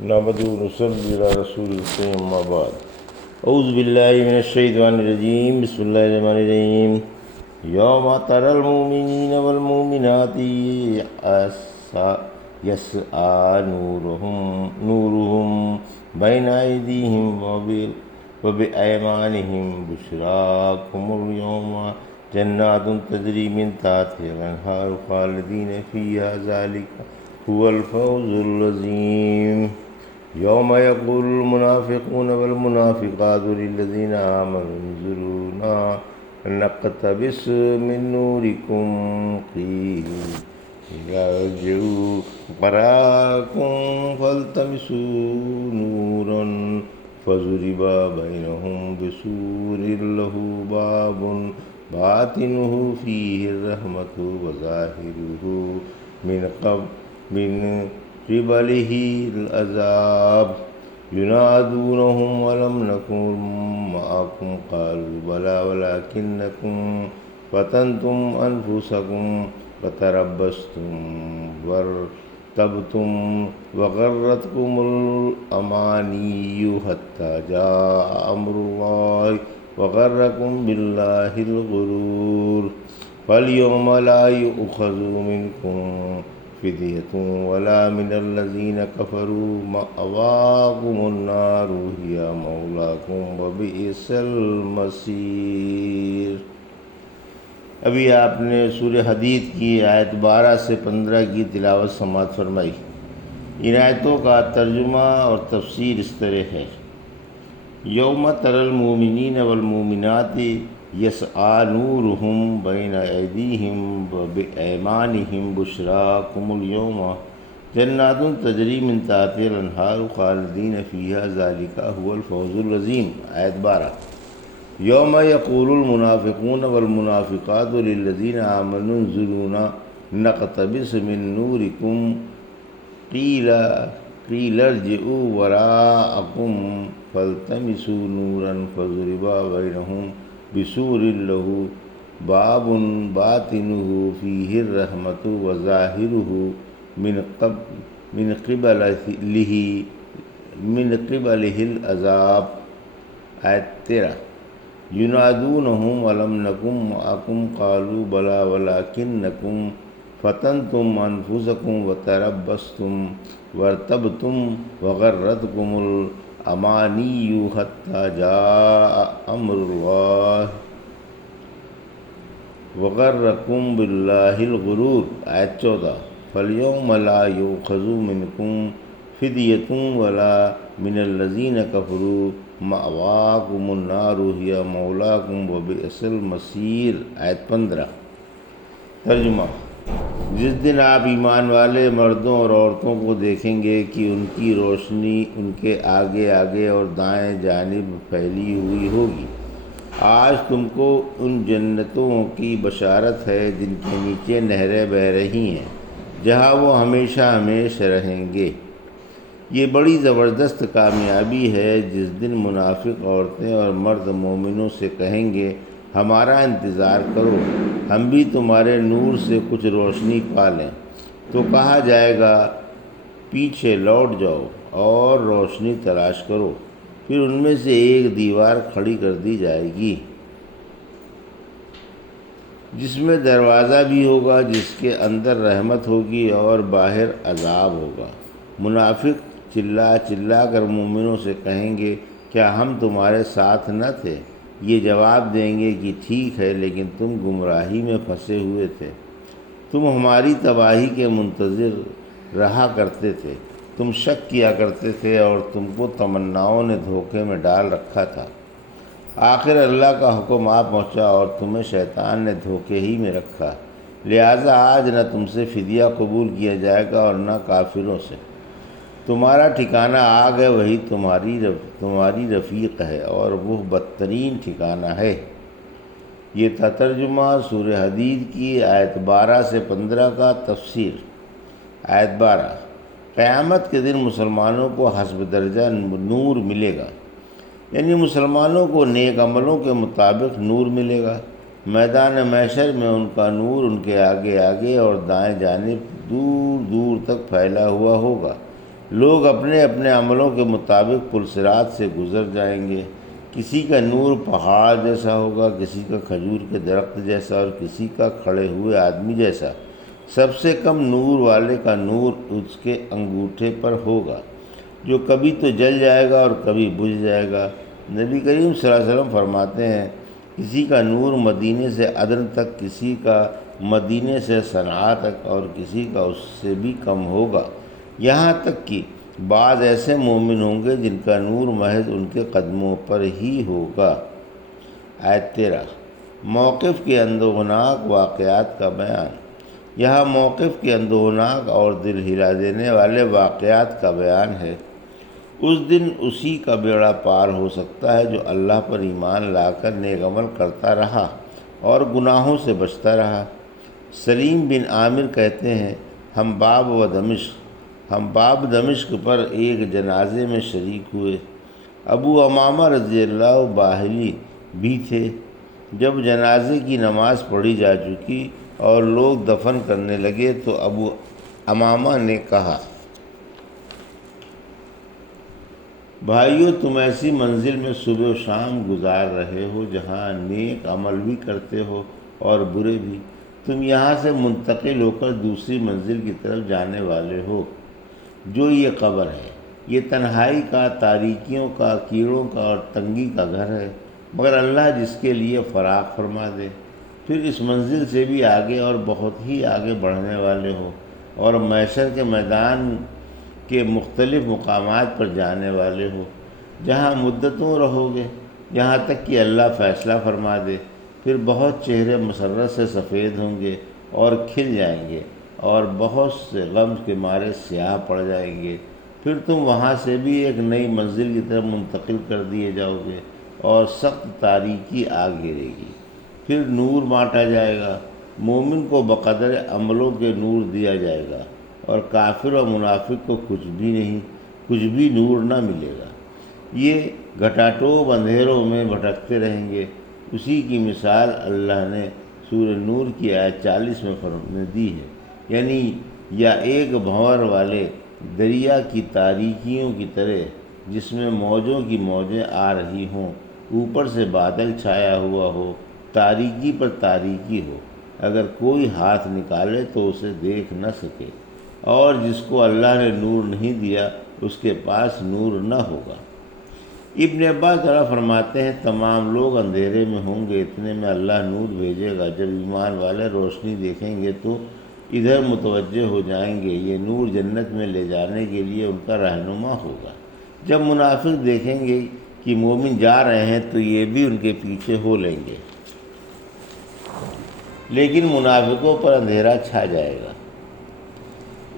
نحمده ونصلي على رسول الكريم أما بعد أعوذ بالله من الشيطان الرجيم بسم الله الرحمن الرحيم يوم ترى المؤمنين والمؤمنات يسعى نورهم بين أيديهم وبأيمانهم بشراكم اليوم جنات تجري من تحتها الأنهار خالدين فيها ذلك هو الفوز العظيم يوم يقول المنافقون والمنافقات للذين آمنوا انظرونا نقتبس من نوركم قيل ارجعوا وراءكم فالتمسوا نورا فضرب بينهم بسور له باب باطنه فيه الرحمة وظاهره من قبله العذاب ينادونهم ولم نكن معكم قالوا بلى ولكنكم فتنتم أنفسكم وتربصتم وارتبتم وغرتكم الأماني حتى جاء أمر الله وغركم بالله الغرور فاليوم لا يؤخذ منكم فدية ولا من الذين كفروا مأواكم النار هي مولاكم وبئس المصير۔ ابھی آپ نے سورہ حدید کی آیت 12 سے 15 کی تلاوت سماعت فرمائی۔ ان آیتوں کا ترجمہ اور تفسیر اس طرح ہے: یوم تری المؤمنین والمؤمنات یسعی نورہم بین ایدیہم وبایمانہم بشراکم اليوم جنات تجری من تحتہا الانہار خالدین فیہا ذلک هو الفوز العظیم۔ آیت 12۔ یوم یقول المنافقون والمنافقات للذین آمنوا انظرونا نقتبس من نورکم قیل ارجعوا وراءکم فالتمسوا نورا فضرب بینہم بسور له باب باطنه فيه الرحمة وظاهره من قبله العذاب۔ آیت 13۔ ينادونهم ولم نكن معكم قالوا بلى ولكنكم فتنتم أنفسكم وتربصتم وارتبتم وغرتكم الأماني حتى جاء أمر الله وغركم بالله الغرور۔ آیت 14۔ فاليوم لا يؤخذ منكم فدية ولا من الذين كفروا مأواكم النار هي مولاكم وبئس المصير۔ آیت 15۔ ترجمہ: جس دن آپ ایمان والے مردوں اور عورتوں کو دیکھیں گے کہ ان کی روشنی ان کے آگے آگے اور دائیں جانب پھیلی ہوئی ہوگی۔ آج تم کو ان جنتوں کی بشارت ہے جن کے نیچے نہریں بہہ رہی ہیں، جہاں وہ ہمیشہ ہمیشہ رہیں گے۔ یہ بڑی زبردست کامیابی ہے جس دن منافق عورتیں اور مرد مومنوں سے کہیں گے ہمارا انتظار کرو، ہم بھی تمہارے نور سے کچھ روشنی پا لیں۔ تو کہا جائے گا پیچھے لوٹ جاؤ اور روشنی تلاش کرو۔ پھر ان میں سے ایک دیوار کھڑی کر دی جائے گی جس میں دروازہ بھی ہوگا، جس کے اندر رحمت ہوگی اور باہر عذاب ہوگا۔ منافق چلا چلا کر مومنوں سے کہیں گے کیا ہم تمہارے ساتھ نہ تھے؟ یہ جواب دیں گے کہ ٹھیک ہے، لیکن تم گمراہی میں پھنسے ہوئے تھے، تم ہماری تباہی کے منتظر رہا کرتے تھے، تم شک کیا کرتے تھے اور تم کو تمناؤں نے دھوکے میں ڈال رکھا تھا۔ آخر اللہ کا حکم آ پہنچا اور تمہیں شیطان نے دھوکے ہی میں رکھا، لہٰذا آج نہ تم سے فدیہ قبول کیا جائے گا اور نہ کافروں سے۔ تمہارا ٹھکانہ آگ ہے، وہی تمہاری رفیق ہے اور وہ بدترین ٹھکانہ ہے۔ یہ تھا ترجمہ سورہ حدید کی آیت 12 سے 15 کا تفسیر۔ آیت 12۔ قیامت کے دن مسلمانوں کو حسب درجہ نور ملے گا، یعنی مسلمانوں کو نیک عملوں کے مطابق نور ملے گا۔ میدان محشر میں ان کا نور ان کے آگے آگے اور دائیں جانب دور دور تک پھیلا ہوا ہوگا۔ لوگ اپنے اپنے عملوں کے مطابق پلصراط سے گزر جائیں گے۔ کسی کا نور پہاڑ جیسا ہوگا، کسی کا کھجور کے درخت جیسا، اور کسی کا کھڑے ہوئے آدمی جیسا۔ سب سے کم نور والے کا نور اس کے انگوٹھے پر ہوگا، جو کبھی تو جل جائے گا اور کبھی بجھ جائے گا۔ نبی کریم صلی اللہ علیہ وسلم فرماتے ہیں، کسی کا نور مدینے سے عدن تک، کسی کا مدینے سے صنعاء تک، اور کسی کا اس سے بھی کم ہوگا، یہاں تک کہ بعض ایسے مومن ہوں گے جن کا نور محض ان کے قدموں پر ہی ہوگا۔ آیت 13 موقف کے اندوہناک واقعات کا بیان۔ یہاں موقف کے اندوہناک اور دل ہلا دینے والے واقعات کا بیان ہے۔ اس دن اسی کا بیڑا پار ہو سکتا ہے جو اللہ پر ایمان لا کر نیک عمل کرتا رہا اور گناہوں سے بچتا رہا۔ سلیم بن عامر کہتے ہیں، ہم باب دمشق پر ایک جنازے میں شریک ہوئے۔ ابو امامہ رضی اللہ باہلی بھی تھے۔ جب جنازے کی نماز پڑھی جا چکی اور لوگ دفن کرنے لگے تو ابو امامہ نے کہا، بھائیو، تم ایسی منزل میں صبح و شام گزار رہے ہو جہاں نیک عمل بھی کرتے ہو اور برے بھی۔ تم یہاں سے منتقل ہو کر دوسری منزل کی طرف جانے والے ہو، جو یہ قبر ہے۔ یہ تنہائی کا، تاریکیوں کا، کیڑوں کا اور تنگی کا گھر ہے، مگر اللہ جس کے لیے فراغ فرما دے۔ پھر اس منزل سے بھی آگے اور بہت ہی آگے بڑھنے والے ہو، اور محشر کے میدان کے مختلف مقامات پر جانے والے ہو، جہاں مدتوں رہو گے، یہاں تک کہ اللہ فیصلہ فرما دے۔ پھر بہت چہرے مسرت سے سفید ہوں گے اور کھل جائیں گے، اور بہت سے غم کے مارے سیاہ پڑ جائیں گے۔ پھر تم وہاں سے بھی ایک نئی منزل کی طرف منتقل کر دیے جاؤ گے، اور سخت تاریکی آ گھیرے گی۔ پھر نور بانٹا جائے گا، مومن کو بقدر عملوں کے نور دیا جائے گا، اور کافر و منافق کو کچھ بھی نور نہ ملے گا۔ یہ گھٹاٹوب اندھیروں میں بھٹکتے رہیں گے۔ اسی کی مثال اللہ نے سورہ نور کی آیت 40 میں دی ہے، یعنی یا ایک بھنور والے دریا کی تاریکیوں کی طرح جس میں موجوں کی موجیں آ رہی ہوں، اوپر سے بادل چھایا ہوا ہو، تاریکی پر تاریکی ہو، اگر کوئی ہاتھ نکالے تو اسے دیکھ نہ سکے، اور جس کو اللہ نے نور نہیں دیا اس کے پاس نور نہ ہوگا۔ ابن عباس فرماتے ہیں، تمام لوگ اندھیرے میں ہوں گے، اتنے میں اللہ نور بھیجے گا۔ جب ایمان والے روشنی دیکھیں گے تو ادھر متوجہ ہو جائیں گے، یہ نور جنت میں لے جانے کے لیے ان کا رہنما ہوگا۔ جب منافق دیکھیں گے کہ مومن جا رہے ہیں تو یہ بھی ان کے پیچھے ہو لیں گے، لیکن منافقوں پر اندھیرا چھا جائے گا۔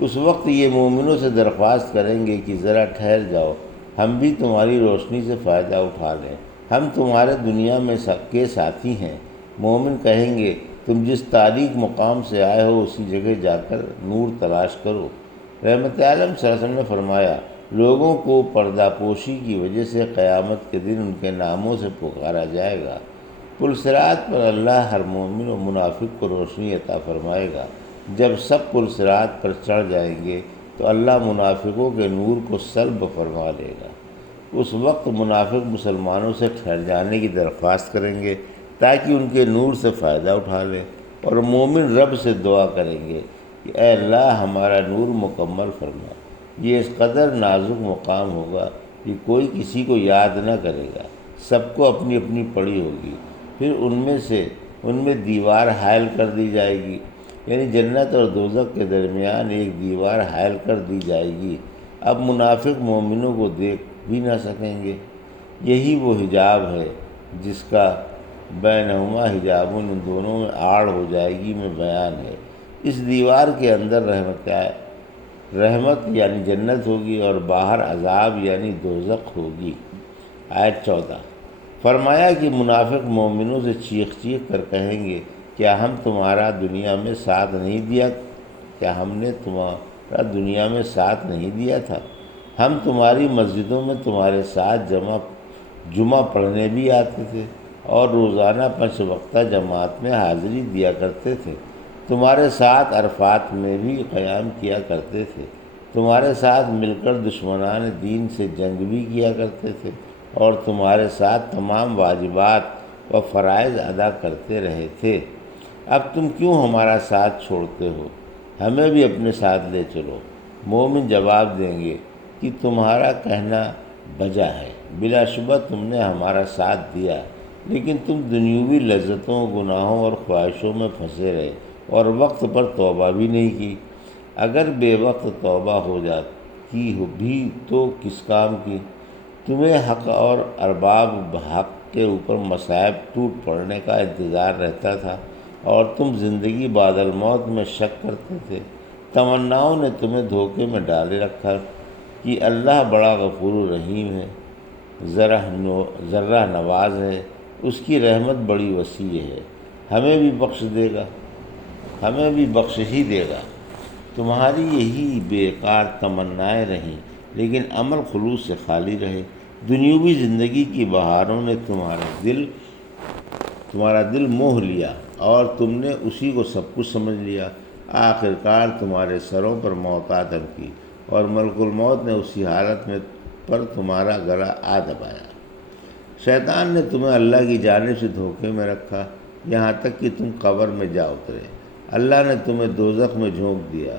اس وقت یہ مومنوں سے درخواست کریں گے کہ ذرا ٹھہر جاؤ، ہم بھی تمہاری روشنی سے فائدہ اٹھا لیں، ہم تمہارے دنیا میں کے ساتھی ہیں۔ مومن کہیں گے، تم جس تاریک مقام سے آئے ہو اسی جگہ جا کر نور تلاش کرو۔ رحمت عالم صلی اللہ علیہ وسلم نے فرمایا، لوگوں کو پردہ پوشی کی وجہ سے قیامت کے دن ان کے ناموں سے پکارا جائے گا۔ پلصراط پر اللہ ہر مومن و منافق کو روشنی عطا فرمائے گا۔ جب سب پلصراط پر چڑھ جائیں گے تو اللہ منافقوں کے نور کو سلب فرما لے گا۔ اس وقت منافق مسلمانوں سے ٹھہر جانے کی درخواست کریں گے تاکہ ان کے نور سے فائدہ اٹھا لیں، اور مومن رب سے دعا کریں گے کہ اے اللہ ہمارا نور مکمل فرما۔ یہ اس قدر نازک مقام ہوگا کہ کوئی کسی کو یاد نہ کرے گا، سب کو اپنی اپنی پڑی ہوگی۔ پھر ان میں دیوار حائل کر دی جائے گی، یعنی جنت اور دوزخ کے درمیان ایک دیوار حائل کر دی جائے گی۔ اب منافق مومنوں کو دیکھ بھی نہ سکیں گے۔ یہی وہ حجاب ہے جس کا بینہما حجاب ان دونوں میں آڑ ہو جائے گی میں بیان ہے۔ اس دیوار کے اندر رحمت یعنی جنت ہوگی، اور باہر عذاب یعنی دوزخ ہوگی۔ آیت 14 فرمایا کہ منافق مومنوں سے چیخ کر کہیں گے، کیا ہم تمہارا دنیا میں ساتھ نہیں دیا؟ کیا ہم نے تمہارا دنیا میں ساتھ نہیں دیا تھا؟ ہم تمہاری مسجدوں میں تمہارے ساتھ جمعہ پڑھنے بھی آتے تھے، اور روزانہ 5 وقتہ جماعت میں حاضری دیا کرتے تھے، تمہارے ساتھ عرفات میں بھی قیام کیا کرتے تھے، تمہارے ساتھ مل کر دشمنان دین سے جنگ بھی کیا کرتے تھے اور تمہارے ساتھ تمام واجبات و فرائض ادا کرتے رہے تھے۔ اب تم کیوں ہمارا ساتھ چھوڑتے ہو؟ ہمیں بھی اپنے ساتھ لے چلو۔ مومن جواب دیں گے کہ تمہارا کہنا بجا ہے، بلا شبہ تم نے ہمارا ساتھ دیا، لیکن تم دنیوی لذتوں، گناہوں اور خواہشوں میں پھنسے رہے اور وقت پر توبہ بھی نہیں کی۔ اگر بے وقت توبہ ہو جاتی ہو بھی تو کس کام کی؟ تمہیں حق اور ارباب حق کے اوپر مصائب ٹوٹ پڑنے کا انتظار رہتا تھا اور تم زندگی بعد الموت میں شک کرتے تھے۔ تمناؤں نے تمہیں دھوکے میں ڈالے رکھا کہ اللہ بڑا غفور و رحیم ہے، ذرہ نواز ہے، اس کی رحمت بڑی وسیع ہے، ہمیں بھی بخش دے گا، ہمیں بھی بخش ہی دے گا۔ تمہاری یہی بیکار تمنائیں رہیں، لیکن عمل خلوص سے خالی رہے۔ دنیوی زندگی کی بہاروں نے تمہارا دل موہ لیا اور تم نے اسی کو سب کچھ سمجھ لیا۔ آخر کار تمہارے سروں پر موت آ دھمکی اور ملک الموت نے اسی حالت میں پر تمہارا گلا آ دبایا۔ شیطان نے تمہیں اللہ کی جانب سے دھوکے میں رکھا، یہاں تک کہ تم قبر میں جا اترے۔ اللہ نے تمہیں دوزخ میں جھونک دیا۔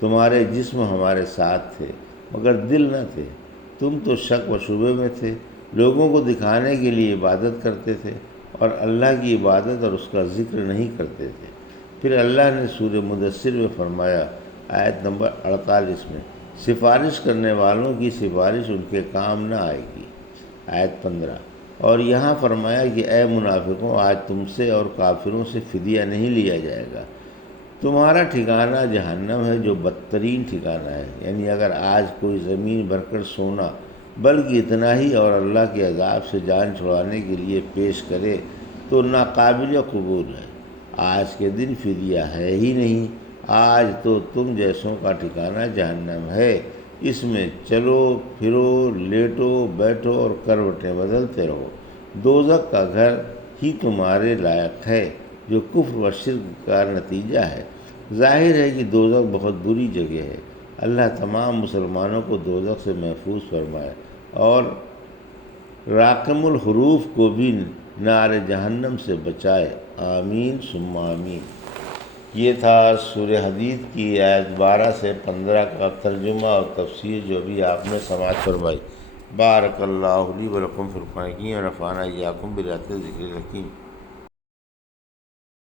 تمہارے جسم ہمارے ساتھ تھے مگر دل نہ تھے۔ تم تو شک و شبے میں تھے، لوگوں کو دکھانے کے لیے عبادت کرتے تھے اور اللہ کی عبادت اور اس کا ذکر نہیں کرتے تھے۔ پھر اللہ نے سورہ مدثر میں فرمایا، آیت نمبر 48 میں، سفارش کرنے والوں کی سفارش ان کے کام نہ آئے گی۔ آیت 15 اور یہاں فرمایا کہ اے منافقوں، آج تم سے اور کافروں سے فدیہ نہیں لیا جائے گا، تمہارا ٹھکانہ جہنم ہے جو بدترین ٹھکانہ ہے۔ یعنی اگر آج کوئی زمین بھر کر سونا بلکہ اتنا ہی اور اللہ کے عذاب سے جان چھڑانے کے لیے پیش کرے تو ناقابل قبول ہے۔ آج کے دن فدیہ ہے ہی نہیں، آج تو تم جیسوں کا ٹھکانہ جہنم ہے، اس میں چلو پھرو، لیٹو بیٹھو اور کروٹیں بدلتے رہو۔ دوزخ کا گھر ہی تمہارے لائق ہے جو کفر و شرک کا نتیجہ ہے۔ ظاہر ہے کہ دوزخ بہت بری جگہ ہے۔ اللہ تمام مسلمانوں کو دوزخ سے محفوظ فرمائے اور راقم الحروف کو بھی نار جہنم سے بچائے، آمین ثم آمین۔ یہ تھا سورہ حدید کی آیت 12 سے 15 کا ترجمہ اور تفسیر جو بھی آپ نے سماعت فرمائی۔ بارک اللہ لی و لکم فی القرآن الحکیم ونفعنی وإیاکم بآیات الذکر الحکیم۔